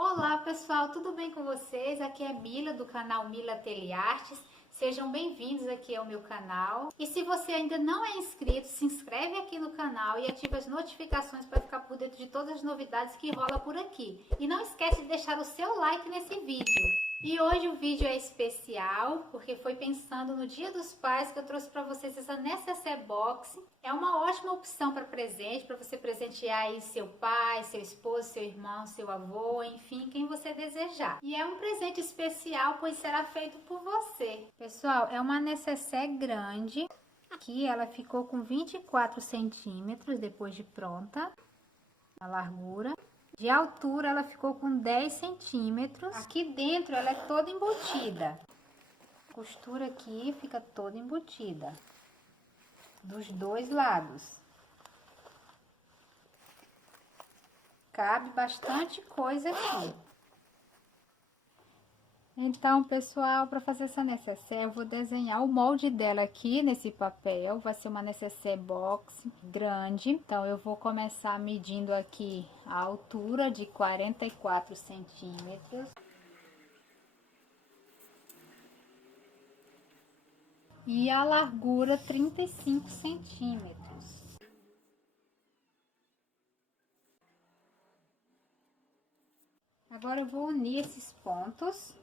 Olá pessoal, tudo bem com vocês? Aqui é Mila do canal Mila Teleartes. Sejam bem-vindos aqui ao meu canal. E se você ainda não é inscrito, se inscreve aqui no canal e ativa as notificações para ficar por dentro de todas as novidades que rola por aqui. E não esquece de deixar o seu like nesse vídeo. E hoje o vídeo é especial, porque foi pensando no Dia dos Pais que eu trouxe para vocês essa Necessaire Box. É uma ótima opção para presente, para você presentear aí seu pai, seu esposo, seu irmão, seu avô, enfim, quem você desejar. E é um presente especial, pois será feito por você. Pessoal, é uma Necessaire grande. Aqui ela ficou com 24 centímetros depois de pronta, a largura. De altura ela ficou com 10 centímetros. Aqui dentro ela é toda embutida. A costura aqui fica toda embutida. Dos dois lados. Cabe bastante coisa aqui. Então, pessoal, para fazer essa necessaire, eu vou desenhar o molde dela aqui nesse papel. Vai ser uma necessaire box grande. Então, eu vou começar medindo aqui a altura de 44 centímetros. E a largura 35 centímetros. Agora eu vou unir esses pontos.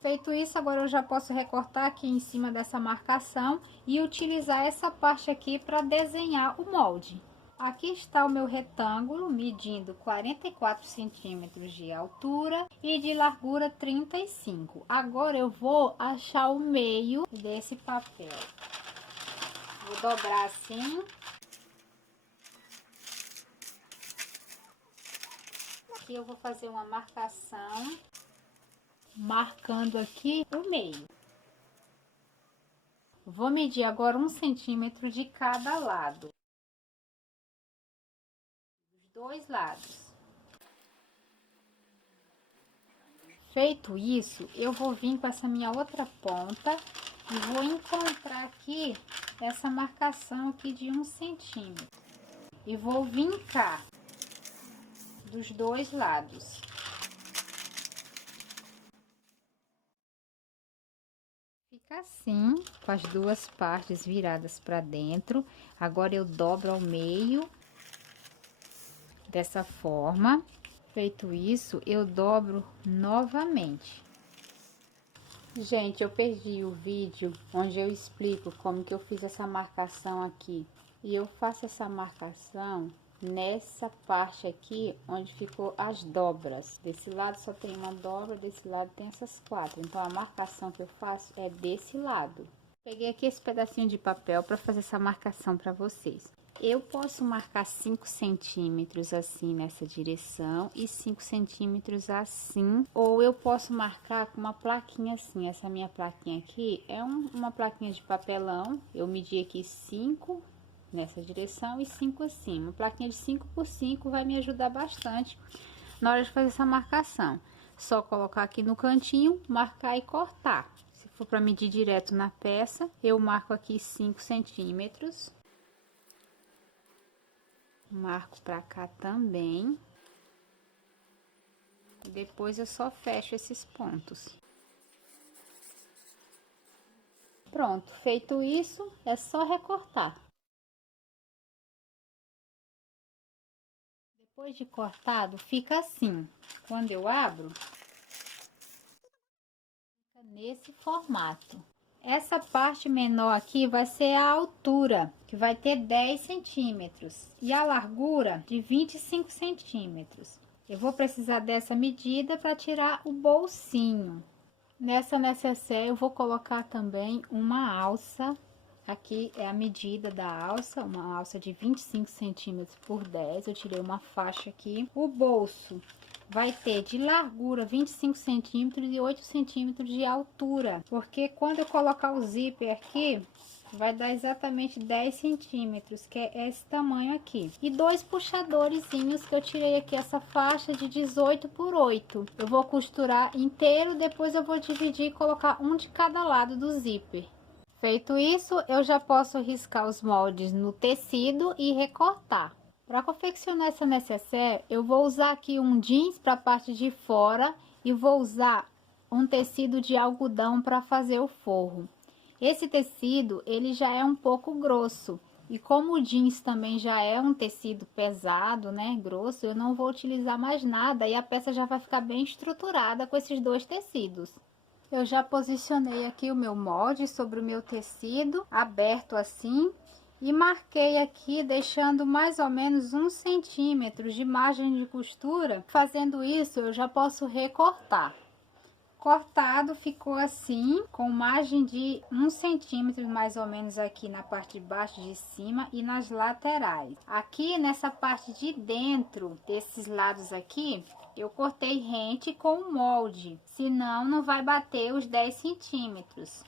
Feito isso, agora eu já posso recortar aqui em cima dessa marcação e utilizar essa parte aqui para desenhar o molde. Aqui está o meu retângulo, medindo 44 centímetros de altura e de largura 35. Agora eu vou achar o meio desse papel. Vou dobrar assim. Aqui eu vou fazer uma marcação, marcando aqui o meio. Vou medir agora 1 centímetro de cada lado. Dos dois lados. Feito isso, eu vou vir com essa minha outra ponta e vou encontrar aqui essa marcação aqui de 1 centímetro. E vou vincar dos dois lados. Fica assim, com as duas partes viradas para dentro. Agora eu dobro ao meio, dessa forma. Feito isso, eu dobro novamente. Gente, eu perdi o vídeo onde eu explico como que eu fiz essa marcação aqui. E eu faço essa marcação nessa parte aqui onde ficou as dobras. Desse lado só tem uma dobra, desse lado tem essas quatro. Então a marcação que eu faço é desse lado. Peguei aqui esse pedacinho de papel para fazer essa marcação para vocês. Eu posso marcar 5 centímetros assim nessa direção e 5 centímetros assim, ou eu posso marcar com uma plaquinha assim. Essa minha plaquinha aqui é uma plaquinha de papelão. Eu medi aqui 5 nessa direção e 5 assim. Uma plaquinha de 5 por 5 vai me ajudar bastante na hora de fazer essa marcação. Só colocar aqui no cantinho, marcar e cortar. Se for para medir direto na peça, eu marco aqui 5 centímetros. Marco para cá também. Depois eu só fecho esses pontos. Pronto, feito isso, é só recortar. Depois de cortado, fica assim. Quando eu abro, fica nesse formato. Essa parte menor aqui vai ser a altura, que vai ter 10 centímetros. E a largura de 25 centímetros. Eu vou precisar dessa medida para tirar o bolsinho. Nessa necessaire eu vou colocar também uma alça. Aqui é a medida da alça, uma alça de 25 centímetros por 10. Eu tirei uma faixa aqui. O bolso vai ter de largura 25 centímetros e 8 centímetros de altura. Porque quando eu colocar o zíper aqui, vai dar exatamente 10 centímetros, que é esse tamanho aqui. E dois puxadorzinhos que eu tirei aqui, essa faixa de 18 por 8. Eu vou costurar inteiro, depois eu vou dividir e colocar um de cada lado do zíper. Feito isso, eu já posso riscar os moldes no tecido e recortar. Para confeccionar essa necessaire, eu vou usar aqui um jeans para a parte de fora e vou usar um tecido de algodão para fazer o forro. Esse tecido, ele já é um pouco grosso. E como o jeans também já é um tecido pesado, né, grosso, eu não vou utilizar mais nada e a peça já vai ficar bem estruturada com esses dois tecidos. Eu já posicionei aqui o meu molde sobre o meu tecido, aberto assim, e marquei aqui deixando mais ou menos 1 cm de margem de costura. Fazendo isso, eu já posso recortar. Cortado ficou assim, com margem de 1 cm mais ou menos aqui na parte de baixo, de cima e nas laterais. Aqui nessa parte de dentro desses lados aqui, eu cortei rente com o molde, senão não vai bater os 10 centímetros.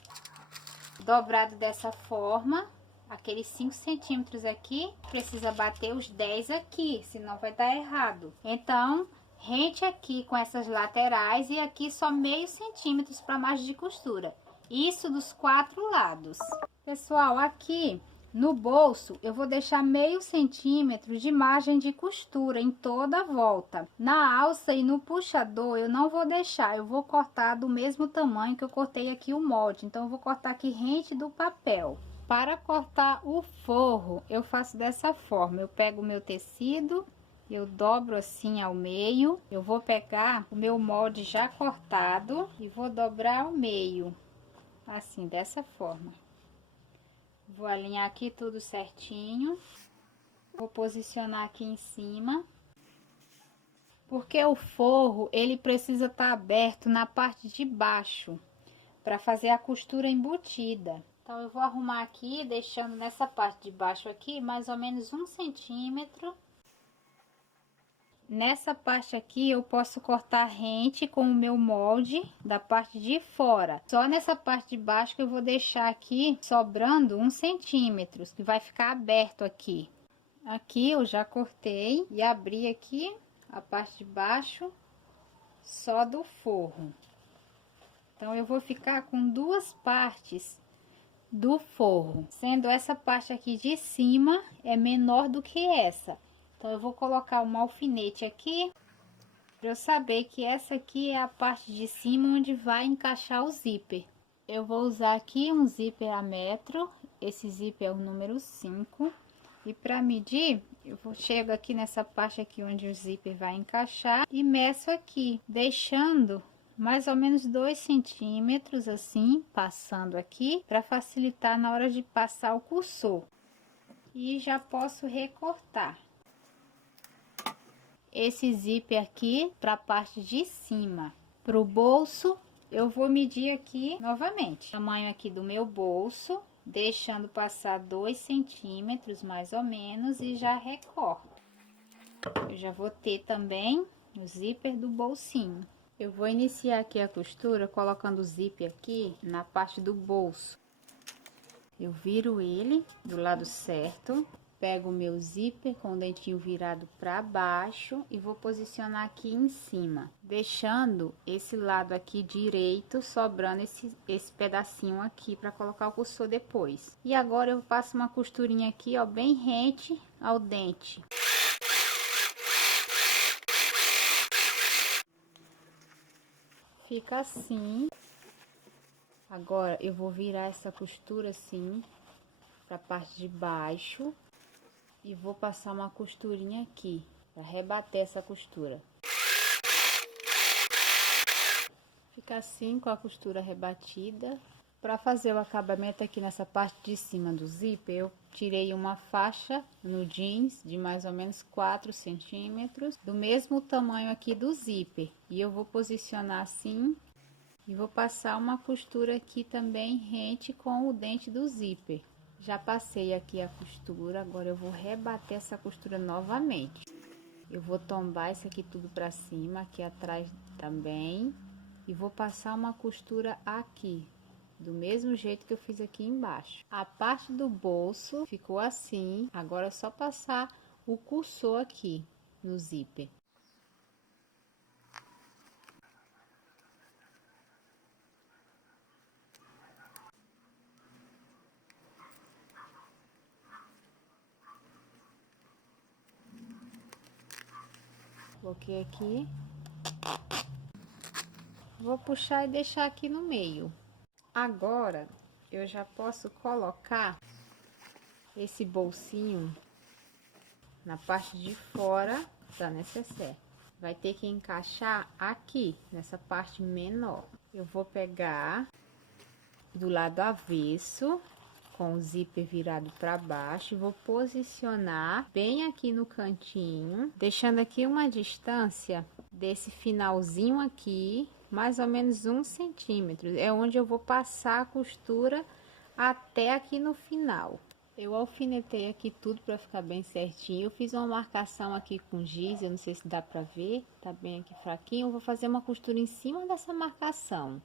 Dobrado dessa forma, aqueles 5 centímetros aqui, precisa bater os 10 aqui, senão vai dar errado. Então, rente aqui com essas laterais e aqui só meio centímetros para margem de costura. Isso dos 4 lados. Pessoal, aqui no bolso eu vou deixar meio centímetro de margem de costura em toda a volta. Na alça e no puxador eu não vou deixar, eu vou cortar do mesmo tamanho que eu cortei aqui o molde. Então eu vou cortar aqui rente do papel. Para cortar o forro eu faço dessa forma, eu pego o meu tecido, eu dobro assim ao meio, eu vou pegar o meu molde já cortado e vou dobrar ao meio, assim, dessa forma. Vou alinhar aqui tudo certinho, vou posicionar aqui em cima, porque o forro, ele precisa estar aberto na parte de baixo, para fazer a costura embutida. Então, eu vou arrumar aqui, deixando nessa parte de baixo aqui, mais ou menos 1 centímetro. Nessa parte aqui eu posso cortar rente com o meu molde da parte de fora. Só nessa parte de baixo que eu vou deixar aqui sobrando 1 centímetro, que vai ficar aberto aqui. Aqui eu já cortei e abri aqui a parte de baixo só do forro. Então eu vou ficar com duas partes do forro, sendo essa parte aqui de cima é menor do que essa. Então, eu vou colocar um alfinete aqui, para eu saber que essa aqui é a parte de cima onde vai encaixar o zíper. Eu vou usar aqui um zíper a metro, esse zíper é o número 5. E para medir, chego aqui nessa parte aqui onde o zíper vai encaixar e meço aqui, deixando mais ou menos 2 centímetros assim, passando aqui, para facilitar na hora de passar o cursor. E já posso recortar esse zíper aqui para a parte de cima. Para o bolso, eu vou medir aqui novamente, tamanho aqui do meu bolso, deixando passar 2 centímetros mais ou menos e já recorto. Eu já vou ter também o zíper do bolsinho. Eu vou iniciar aqui a costura colocando o zíper aqui na parte do bolso. Eu viro ele do lado certo, pego o meu zíper com o dentinho virado para baixo e vou posicionar aqui em cima, deixando esse lado aqui direito sobrando esse pedacinho aqui para colocar o cursor depois. E agora eu passo uma costurinha aqui, ó, bem rente ao dente. Fica assim. Agora eu vou virar essa costura assim para a parte de baixo e vou passar uma costurinha aqui para rebater essa costura. Fica assim com a costura rebatida. Para fazer o acabamento aqui nessa parte de cima do zíper, eu tirei uma faixa no jeans de mais ou menos 4 centímetros, do mesmo tamanho aqui do zíper. E eu vou posicionar assim e vou passar uma costura aqui também rente com o dente do zíper. Já passei aqui a costura, agora eu vou rebater essa costura novamente. Eu vou tombar isso aqui tudo para cima, aqui atrás também, e vou passar uma costura aqui, do mesmo jeito que eu fiz aqui embaixo. A parte do bolso ficou assim, agora é só passar o cursor aqui no zíper. Coloquei aqui. Vou puxar e deixar aqui no meio. Agora, eu já posso colocar esse bolsinho na parte de fora da necessaire. Vai ter que encaixar aqui, nessa parte menor. Eu vou pegar do lado avesso, com o zíper virado para baixo, e vou posicionar bem aqui no cantinho, deixando aqui uma distância desse finalzinho aqui, mais ou menos 1 centímetro. É onde eu vou passar a costura até aqui no final. Eu alfinetei aqui tudo para ficar bem certinho. Eu fiz uma marcação aqui com giz, eu não sei se dá para ver, tá bem aqui fraquinho. Eu vou fazer uma costura em cima dessa marcação.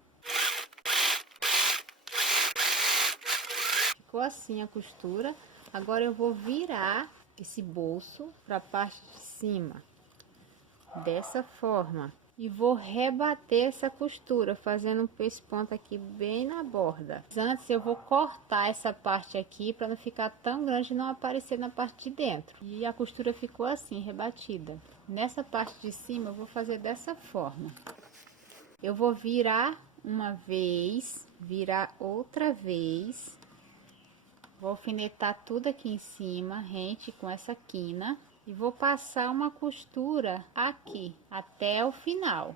Ficou assim a costura. Agora eu vou virar esse bolso para a parte de cima, dessa forma. E vou rebater essa costura, fazendo um pesponto aqui bem na borda. Antes eu vou cortar essa parte aqui para não ficar tão grande e não aparecer na parte de dentro. E a costura ficou assim, rebatida. Nessa parte de cima eu vou fazer dessa forma. Eu vou virar uma vez, virar outra vez. Vou alfinetar tudo aqui em cima, rente com essa quina. E vou passar uma costura aqui, até o final.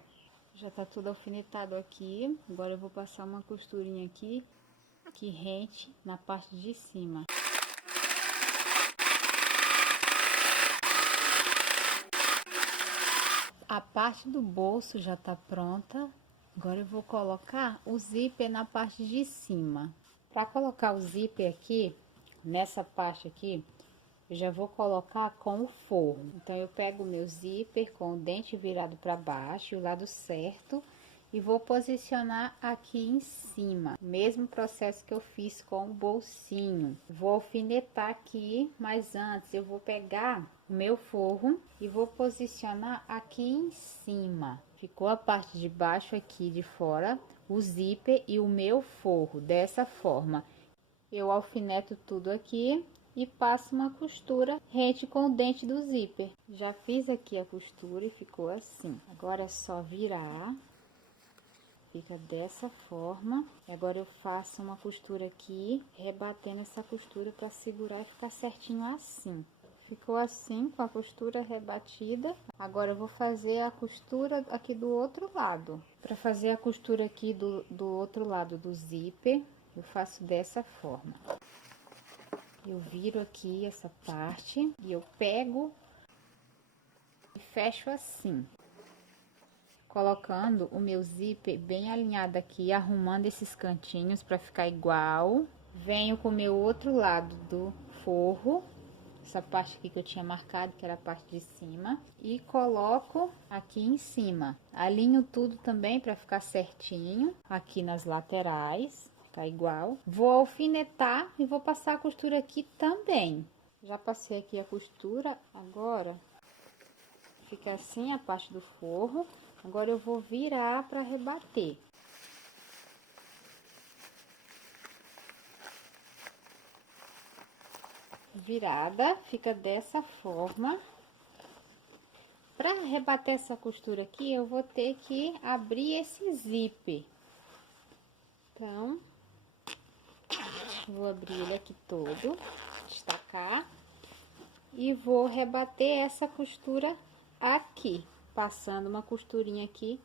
Já tá tudo alfinetado aqui. Agora eu vou passar uma costurinha aqui, que rente na parte de cima. A parte do bolso já tá pronta. Agora eu vou colocar o zíper na parte de cima. Para colocar o zíper aqui, nessa parte aqui, eu já vou colocar com o forro. Então eu pego o meu zíper com o dente virado para baixo, o lado certo, e vou posicionar aqui em cima. Mesmo processo que eu fiz com o bolsinho. Vou alfinetar aqui, mas antes eu vou pegar o meu forro e vou posicionar aqui em cima. Ficou a parte de baixo aqui de fora, o zíper e o meu forro, dessa forma. Eu alfineto tudo aqui e passo uma costura rente com o dente do zíper. Já fiz aqui a costura e ficou assim. Agora é só virar. Fica dessa forma. E agora eu faço uma costura aqui, rebatendo essa costura para segurar e ficar certinho assim. Ficou assim, com a costura rebatida. Agora eu vou fazer a costura aqui do outro lado. Para fazer a costura aqui do outro lado do zíper, eu faço dessa forma. Eu viro aqui essa parte e eu pego e fecho assim, colocando o meu zíper bem alinhado aqui, arrumando esses cantinhos para ficar igual. Venho com o meu outro lado do forro, essa parte aqui que eu tinha marcado, que era a parte de cima, e coloco aqui em cima. Alinho tudo também para ficar certinho aqui nas laterais. Tá igual. Vou alfinetar e vou passar a costura aqui também. Já passei aqui a costura, agora fica assim a parte do forro. Agora eu vou virar para rebater. Virada, fica dessa forma. Para rebater essa costura aqui, eu vou ter que abrir esse zíper. Então, vou abrir ele aqui todo, destacar, e vou rebater essa costura aqui, passando uma costurinha aqui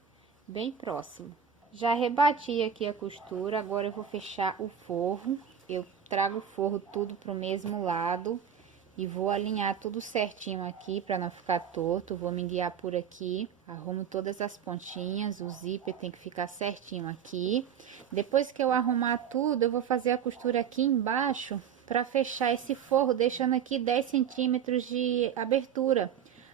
bem próximo. Já rebati aqui a costura, agora eu vou fechar o forro. Eu trago o forro tudo pro mesmo lado e vou alinhar tudo certinho aqui para não ficar torto. Vou me guiar por aqui, arrumo todas as pontinhas, o zíper tem que ficar certinho aqui. Depois que eu arrumar tudo, eu vou fazer a costura aqui embaixo para fechar esse forro, deixando aqui 10 centímetros de abertura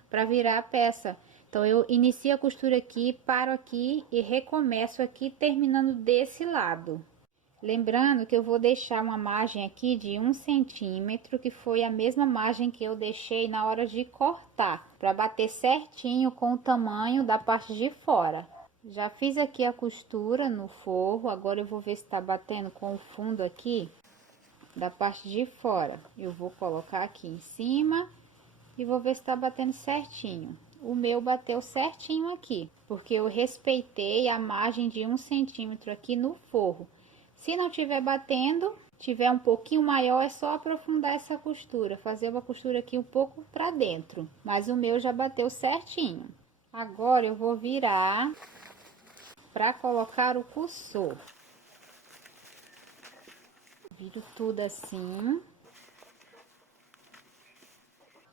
para virar a peça. Então eu inicio a costura aqui, paro aqui e recomeço aqui, terminando desse lado. Lembrando que eu vou deixar uma margem aqui de 1 centímetro, que foi a mesma margem que eu deixei na hora de cortar, para bater certinho com o tamanho da parte de fora. Já fiz aqui a costura no forro, agora eu vou ver se tá batendo com o fundo aqui da parte de fora. Eu vou colocar aqui em cima e vou ver se tá batendo certinho. o meu bateu certinho aqui, porque eu respeitei a margem de 1 centímetro aqui no forro. Se não tiver batendo, tiver um pouquinho maior, é só aprofundar essa costura, fazer uma costura aqui um pouco para dentro, mas o meu já bateu certinho. Agora eu vou virar para colocar o cursor. Viro tudo assim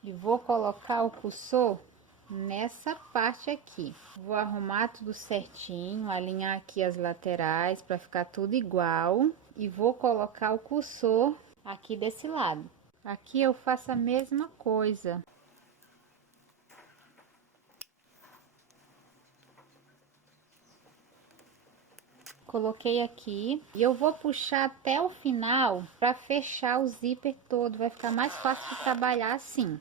e vou colocar o cursor nessa parte aqui. Vou arrumar tudo certinho, alinhar aqui as laterais para ficar tudo igual e vou colocar o cursor aqui desse lado. Aqui eu faço a mesma coisa. Coloquei aqui e eu vou puxar até o final para fechar o zíper todo, vai ficar mais fácil de trabalhar assim.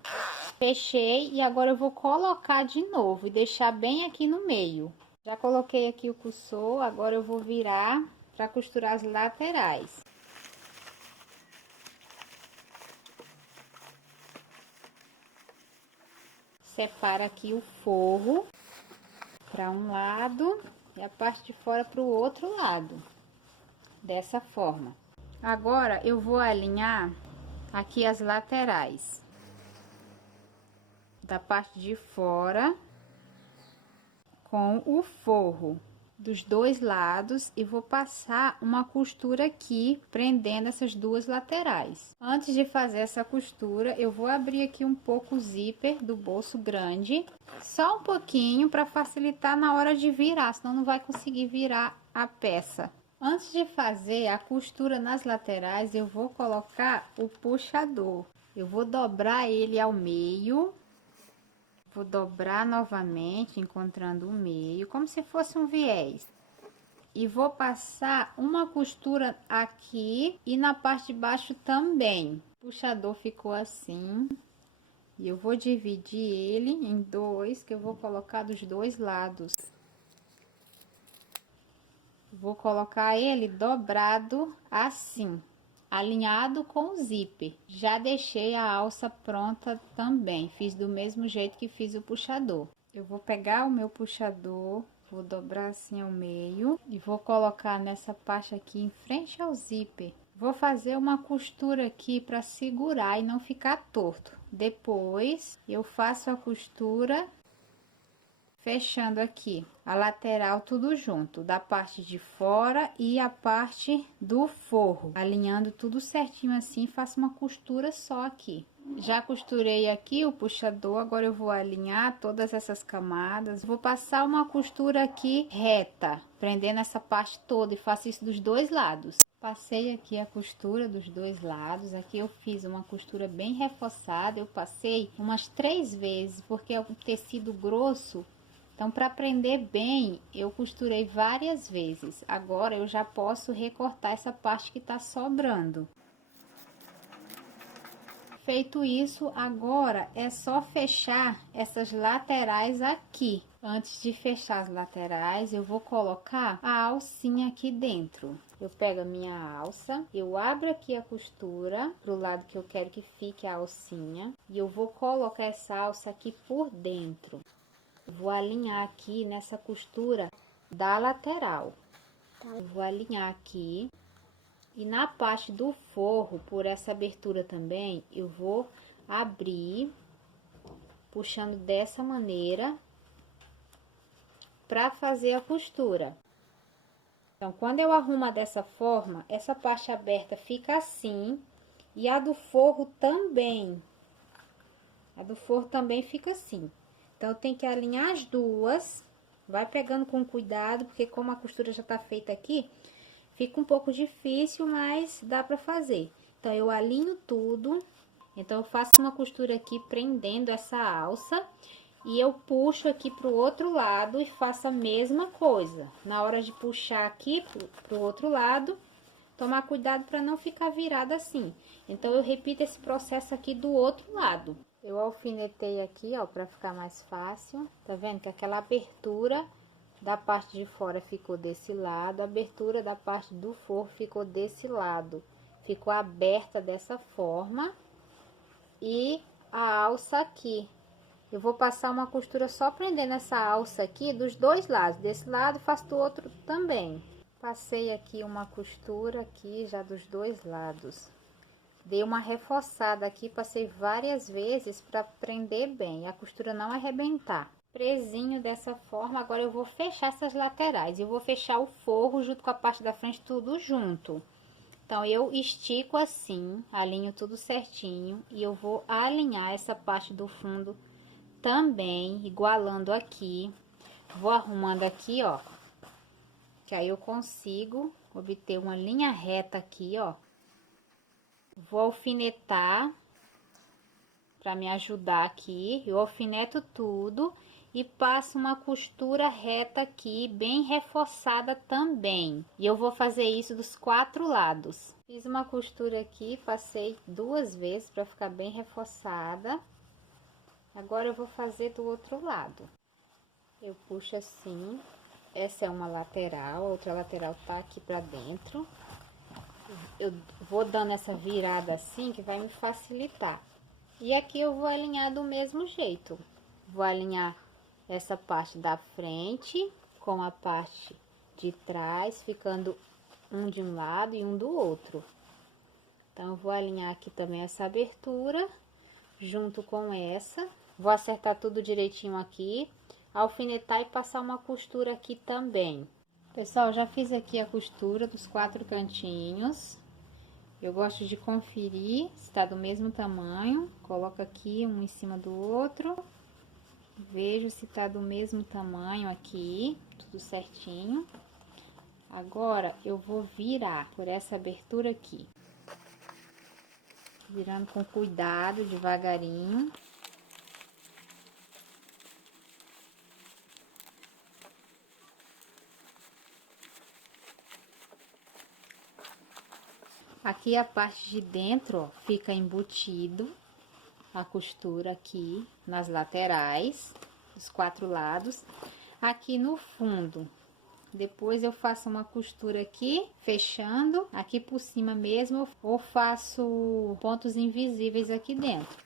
Fechei e agora eu vou colocar de novo e deixar bem aqui no meio. Já coloquei aqui o cursor, agora eu vou virar para costurar as laterais. Separa aqui o forro para um lado e a parte de fora para o outro lado, dessa forma. Agora eu vou alinhar aqui as laterais da parte de fora com o forro dos dois lados e vou passar uma costura aqui prendendo essas duas laterais. Antes de fazer essa costura, eu vou abrir aqui um pouco o zíper do bolso grande, só um pouquinho para facilitar na hora de virar, senão não vai conseguir virar a peça. Antes de fazer a costura nas laterais, eu vou colocar o puxador. Eu vou dobrar ele ao meio. Vou dobrar novamente, encontrando o meio, como se fosse um viés. E vou passar uma costura aqui e na parte de baixo também. O puxador ficou assim. E eu vou dividir ele em dois, que eu vou colocar dos dois lados. Vou colocar ele dobrado assim, alinhado com o zíper. Já deixei a alça pronta também, fiz do mesmo jeito que fiz o puxador. Eu vou pegar o meu puxador, vou dobrar assim ao meio e vou colocar nessa parte aqui em frente ao zíper. Vou fazer uma costura aqui para segurar e não ficar torto. Depois eu faço a costura fechando aqui a lateral tudo junto, da parte de fora e a parte do forro, alinhando tudo certinho assim, faço uma costura só aqui. Já costurei aqui o puxador, agora eu vou alinhar todas essas camadas, vou passar uma costura aqui reta, prendendo essa parte toda e faço isso dos dois lados. Passei aqui a costura dos dois lados, aqui eu fiz uma costura bem reforçada, eu passei umas 3 vezes, porque é um tecido grosso. Então, para prender bem, eu costurei várias vezes. Agora, eu já posso recortar essa parte que tá sobrando. Feito isso, agora é só fechar essas laterais aqui. Antes de fechar as laterais, eu vou colocar a alcinha aqui dentro. Eu pego a minha alça, eu abro aqui a costura pro lado que eu quero que fique a alcinha. E eu vou colocar essa alça aqui por dentro. Vou alinhar aqui nessa costura da lateral. Vou alinhar aqui. E na parte do forro, por essa abertura também, eu vou abrir, puxando dessa maneira, para fazer a costura. Então, quando eu arrumo dessa forma, essa parte aberta fica assim, e a do forro também. A do forro também fica assim. Então, tem que alinhar as duas, vai pegando com cuidado, porque como a costura já tá feita aqui, fica um pouco difícil, mas dá pra fazer. Então, eu alinho tudo, então eu faço uma costura aqui prendendo essa alça, e eu puxo aqui pro outro lado e faço a mesma coisa. Na hora de puxar aqui pro outro lado, tomar cuidado para não ficar virada assim. Então, eu repito esse processo aqui do outro lado. Eu alfinetei aqui, ó, para ficar mais fácil. Tá vendo que aquela abertura da parte de fora ficou desse lado, a abertura da parte do forro ficou desse lado. Ficou aberta dessa forma. E a alça aqui. Eu vou passar uma costura só prendendo essa alça aqui dos dois lados. Desse lado, faço do outro também. Passei aqui uma costura aqui já dos dois lados. Dei uma reforçada aqui, passei várias vezes para prender bem, a costura não arrebentar. Presinho dessa forma, agora eu vou fechar essas laterais. Eu vou fechar o forro junto com a parte da frente, tudo junto. Então, eu estico assim, alinho tudo certinho e eu vou alinhar essa parte do fundo também, igualando aqui. Vou arrumando aqui, ó, que aí eu consigo obter uma linha reta aqui, ó. Vou alfinetar para me ajudar aqui. Eu alfineto tudo e passo uma costura reta aqui, bem reforçada também. E eu vou fazer isso dos 4 lados. Fiz uma costura aqui, passei 2 vezes para ficar bem reforçada. Agora eu vou fazer do outro lado. Eu puxo assim. Essa é uma lateral, a outra lateral tá aqui para dentro. Eu vou dando essa virada assim, que vai me facilitar. E aqui eu vou alinhar do mesmo jeito. Vou alinhar essa parte da frente com a parte de trás, ficando um de um lado e um do outro. Então, eu vou alinhar aqui também essa abertura, junto com essa. Vou acertar tudo direitinho aqui, alfinetar e passar uma costura aqui também. Pessoal, já fiz aqui a costura dos 4 cantinhos. Eu gosto de conferir se tá do mesmo tamanho. Coloco aqui um em cima do outro. Vejo se tá do mesmo tamanho aqui, tudo certinho. Agora, eu vou virar por essa abertura aqui. Virando com cuidado, devagarinho. Aqui a parte de dentro, ó, fica embutido a costura aqui nas laterais, dos 4 lados. Aqui no fundo, depois eu faço uma costura aqui, fechando, aqui por cima mesmo, ou faço pontos invisíveis aqui dentro.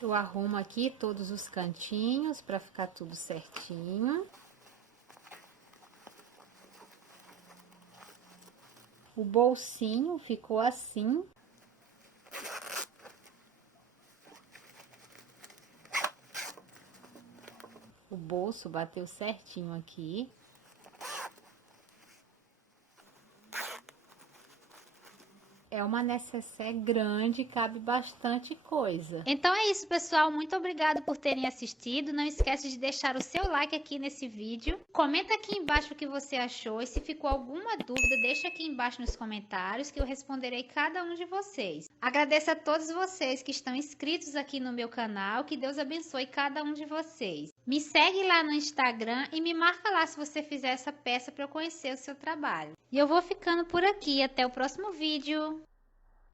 Eu arrumo aqui todos os cantinhos para ficar tudo certinho. O bolsinho ficou assim. O bolso bateu certinho aqui. É uma necessaire grande, cabe bastante coisa. Então é isso, pessoal. Muito obrigada por terem assistido. Não esquece de deixar o seu like aqui nesse vídeo. Comenta aqui embaixo o que você achou. E se ficou alguma dúvida, deixa aqui embaixo nos comentários que eu responderei cada um de vocês. Agradeço a todos vocês que estão inscritos aqui no meu canal. Que Deus abençoe cada um de vocês. Me segue lá no Instagram e me marca lá se você fizer essa peça para eu conhecer o seu trabalho. E eu vou ficando por aqui. Até o próximo vídeo.